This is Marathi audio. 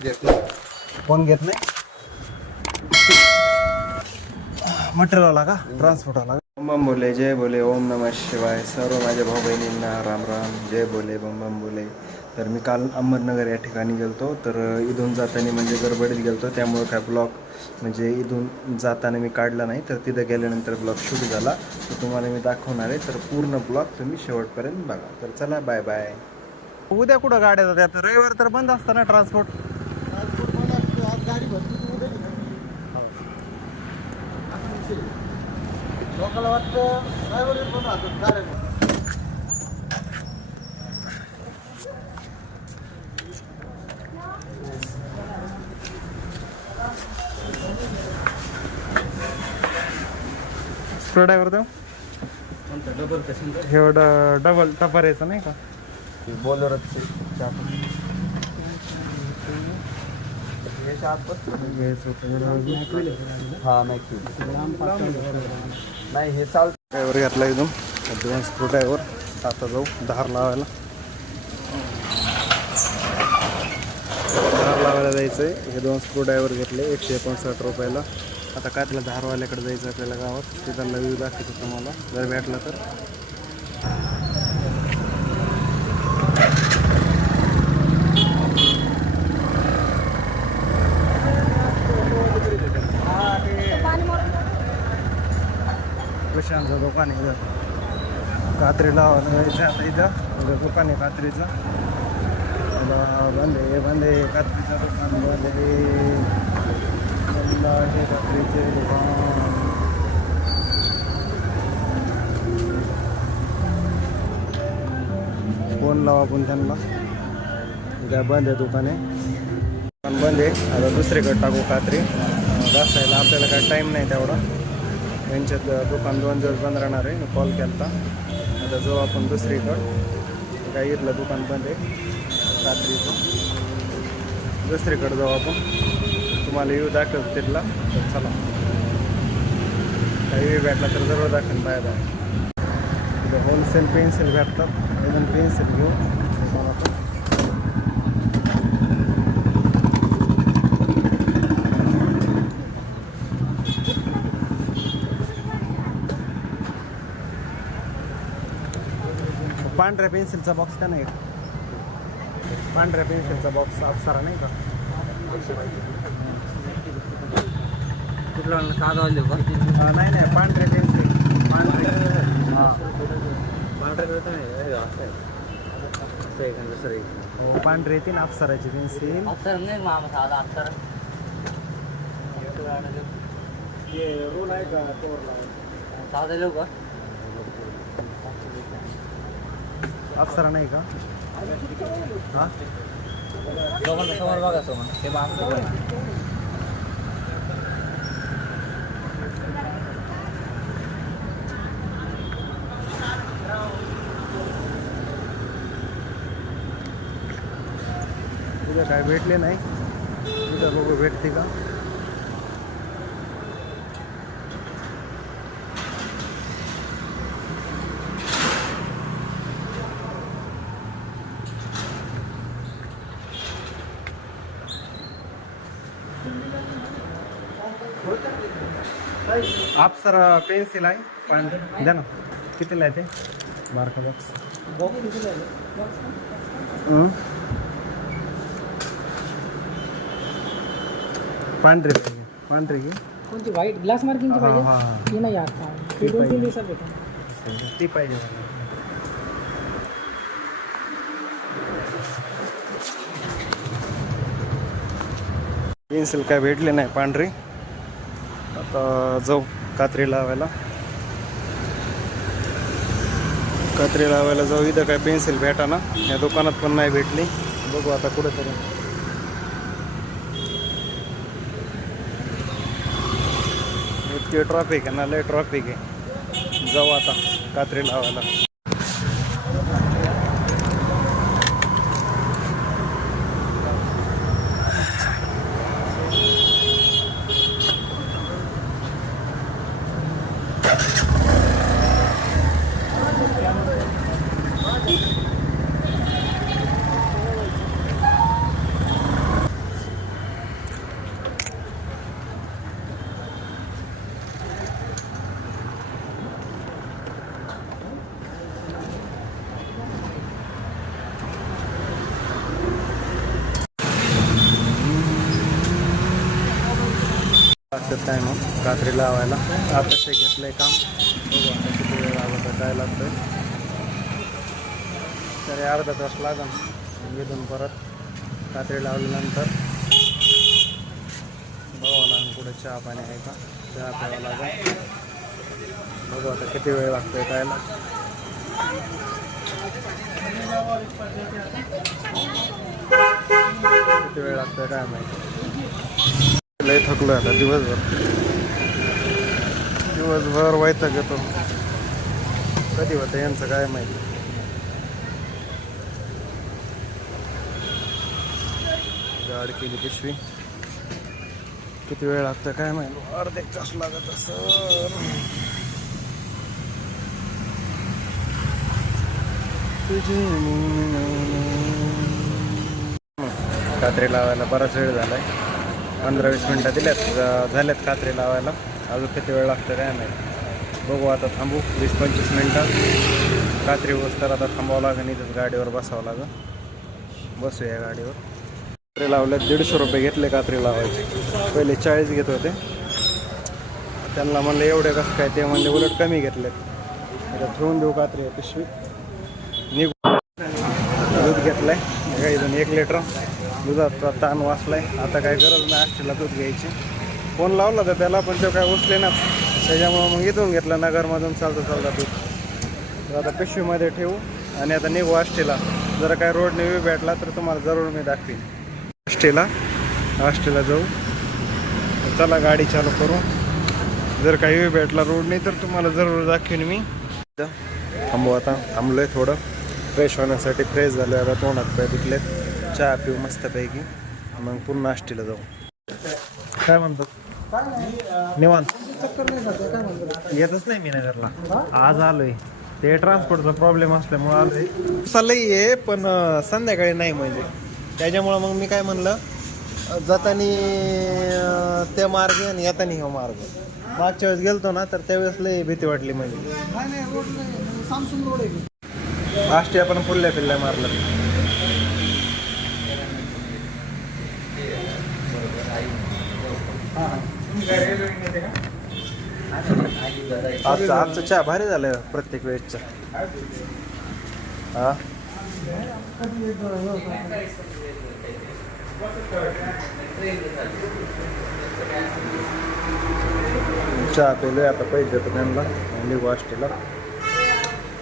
कोण घेत नाही मटेरियलवाला का ट्रान्सपोर्टवाला का? बम बोले जय बोले ओम नमः शिवाय. सर्व माझ्या भाऊ बहिणींना राम राम जय बोले बम बम बोले. तर मी काल अहमदनगर या ठिकाणी गेलतो. तर इथून जाताना म्हणजे गडबडीत गेलतो, त्यामुळे काय ब्लॉग म्हणजे इथून जाताना मी काढला नाही. तर तिथं गेल्यानंतर ब्लॉग शूट झाला, तर तुम्हाला मी दाखवणार आहे. तर पूर्ण ब्लॉग तुम्ही शेवटपर्यंत बघा. तर चला बाय बाय. उद्या कुठं गाड्या जातात? रविवार तर बंद असतं ना ट्रान्सपोर्ट. लोकांना वाटतं स्क्रू ड्रायव्हर देऊ एवढं डबल टपर यायचं नाही का? बोलरच नाही हे चाल ड्रायव्हर घेतला इथून 2 स्क्रू ड्रायव्हर. आता जाऊ धार लावायला. धार लावायला जायचं आहे. हे 2 स्क्रू ड्रायव्हर घेतले 159 रुपयाला. आता काय त्याला धारवाल्याकडे जायचं आपल्याला गावात. तिथं व्ह्यू दाखवतो तुम्हाला जर भेटला तर. प्रशांतचं दुकान आहे इथं. कात्री लावायला जायचं आता. इथं दुकान आहे कात्रीचं. बंदे बंदे कात्रीचं दुकान बंदे. हे कात्रीचे दुकान. फोन लावा आपण त्यांना. काय बंद आहे दुकान आहे. दुकान बंद आहे. आता दुसरीकडे टाकू कात्री. घासायला आपल्याला काय टाईम नाही तेवढा. यांच्यात दुकान 2 दिवस बंद राहणार आहे. मी कॉल केला आता जाऊ आपण दुसरीकडं. काय इथलं दुकान बंद आहे कात्रीचं. दुसरीकडं जाऊ आपण. तुम्हाला येऊ दाखवतो तिथला. तर चला काही वेळ भेटला तर जरूर दाखवेन. Bye bye. तिथं होलसेल पेन्सिल भेटतात. एकदम पेन्सिल घेऊ आपण. पांढऱ्या पेन्सिलचा बॉक्स का नाही? पांढऱ्या पेन्सिलचा बॉक्स अप्सरा नाही का? कुठला साधा वाले का? नाही नाही पांढरे पेन्सिल. पांढरे हां हो पांढरे येतील अप्सराची पेन्सिल. अक्षर नाही मामा साधा अक्षर. रोल आहे का? साधा लिहू का? अप्सरा नाही का? हां समोर बघा समोर ते बांधतो. तुझं काय भेटले नाही? तुझं बघू भेटते का? अप्सरा पेन्सिल आहे पांढरे. द्या ना. कितीला आहे ते? बारका बॉक्स. पांढरे पांढरे घे. कोणती व्हाईट ग्लास मार्किंगची पाहिजे? ती नाही आता ती 2-3 दिवसात भेटेल. ती पाहिजे मला. पेन्सिल काय भेटले नाही पांढरी. आता जाऊ कात्री लावायला. कात्री लावायला जाऊ. इथं काय पेन्सिल भेटा ना. या दुकानात पण नाही भेटली. बघू आता कुठेतरी. इतकी ट्रॉफिक आहे ना, लय ट्रॉफिक आहे. जाऊ आता कात्री लावायला. लागतात काय मग कात्री लावायला. आता घेतलंय काम, बघू आता किती वेळ लागतो काय लागतंय. तरी अर्धा तास लागेल. इथून परत कात्री लावल्यानंतर बघावं लागेल कुठे चहा पाणी आहे का, चहा प्यावं लागेल. बघू आता किती वेळ लागतोय कायला. किती वेळ लागतोय काय माहिती. लय थकलोय आता दिवसभर वैताग येतो. कधी होतं यांचं काय माहिती. गाड केली पिशवी. किती वेळ लागतं काय माहिती. अर्धा एक तास लागत असं. कात्री लावायला बराच वेळ झालाय. 15-20 मिनटं झाल्यात कात्री लावायला. अजून किती वेळ लागतं काय माहिती. बघू आता थांबू 20-25 मिनटं कात्री तर आता थांबावं लागेल. इथंच गाडीवर बसावं लागेल. बसूया गाडीवर. कात्री लावल्यात 150 रुपये घेतले कात्री लावायचे. पहिले 40 घेत होते. त्यांना म्हणलं एवढे कसं काय, ते म्हणले उलट कमी घेतलेत. आता ठेवून देऊ कात्री पिशवी. निघू. दूध घेतलंय इथून 1 लिटर. दुधाचा ताण वाचलाय. आता काय गरज नाही आष्टीला दूध घ्यायची. फोन लावला तर त्याला, पण तो काय उचले ना. त्याच्यामुळं मग इथून घेतलं नगरमधून चालता दूध. तर आता पिशवीमध्ये ठेवू आणि आता निघू आष्टीला. जर काय रोडने व्यू भेटला तर तुम्हाला जरूर मी दाखवीन. आष्टीला जाऊ. चला गाडी चालू करू. जर काही व्यू भेटला रोडने तर तुम्हाला जरूर दाखवीन मी. थांबू आता. थांबलोय थोडं फ्रेश होण्यासाठी. फ्रेश झालो आता. तोंडात पाय दुखलेत. चहा पिऊ मस्तपैकी. मग पुन्हा आष्टीला जाऊ. काय म्हणतो निवांत. येतच नाही मी नगरला. आज आलोय. ते ट्रान्सपोर्टचा प्रॉब्लेम असल्यामुळे आलोय. चाललंय आहे पण संध्याकाळी नाही म्हणजे. त्याच्यामुळं मग मी काय म्हणलं, जातानी त्या मार्गे आणि येतानी हा मार्ग. मागच्या वेळेस गेलतो ना तर त्यावेळेस लई भीती वाटली म्हणजे. आष्टी आपण फुल्ल्या पिल्ल्या मारलं. आजचं चहा भारी झालं प्रत्येक वेळेसचा. हा चहा पिलोय आता. पैसे देतो त्यांना. निघू आष्टीला.